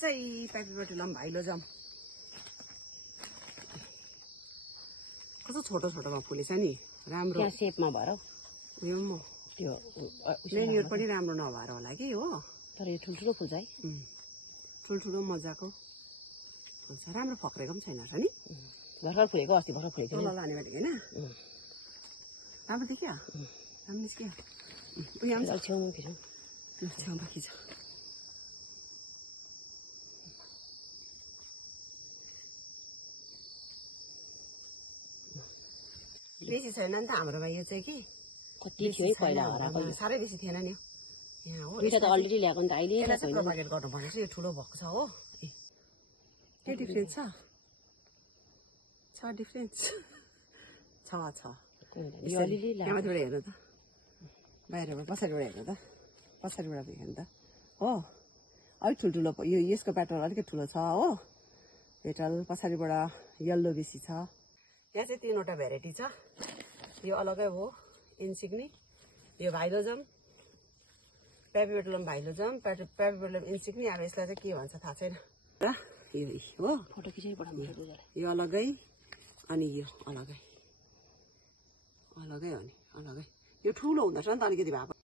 चाहिँ प्यापिपेटुलम भाइलोजम कस्तो छोटो छोटोमा फुलेछ नि राम्रो त्यहाँ सेपमा भएर उयो म त्यो लेनियर पनि राम्रो नभएर होला कि हो तर यो ठुल्ठुलो फुल्छ है ठुल्ठुलो मजाको फुल्छ राम्रो फक्रेको पनि छैन र नि भर्खर फुलेको अस्ति भर्खर फुलेको तल लाने भनेको होइन राम्रो देखियो राम्रो निस्क्यो उयो पनि छ छेउमा खिचौँ छेउमा खिच बेसी छैन नि त हाम्रोमा यो चाहिँ कि कति थियो है पहिला हराएको साह्रै बेसी थिएन नि यहाँ हो मिठा त अलरेडी ल्याएको नि त अहिले यसलाई चाहिँ प्रोपागेट गर्नु भनेको चाहिँ यो ठुलो भएको छ हो के डिफ्रेन्स छ डिफ्रेन्स छ यो अलिअलि त्यहाँबाट हेर्नु त बाहिरबाट पछाडिबाट हेर्नु त पछाडिबाट देख्यो त हो अलिक ठुल्ठुलो यो यसको पेट्रोल अलिकति ठुलो छ हो पेट्रोल पछाडिबाट यल्लो बेसी छ यहाँ चाहिँ 3वटा भेराइटी छ यो अलगै हो इन्सिग्नी यो भाइलोजम प्यापिपेटुलम भाइलोजम प्यापिपेटुलम इन्सिग्नी अब यसलाई चाहिँ के भन्छ थाहा छैन र यो हो फोटो खिचेर पठाउनु यो अलगै अनि यो अलगै अलगै हो नि अलगै यो ठुलो हुँदो रहेछ नि त अलिकति भए